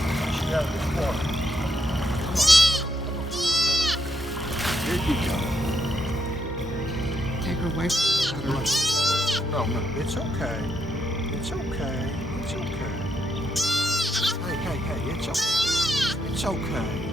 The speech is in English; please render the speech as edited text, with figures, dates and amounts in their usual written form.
Push you out of this water. Here you go. Take her away from her. No, it's okay. It's okay. It's okay. Hey, it's okay. It's okay.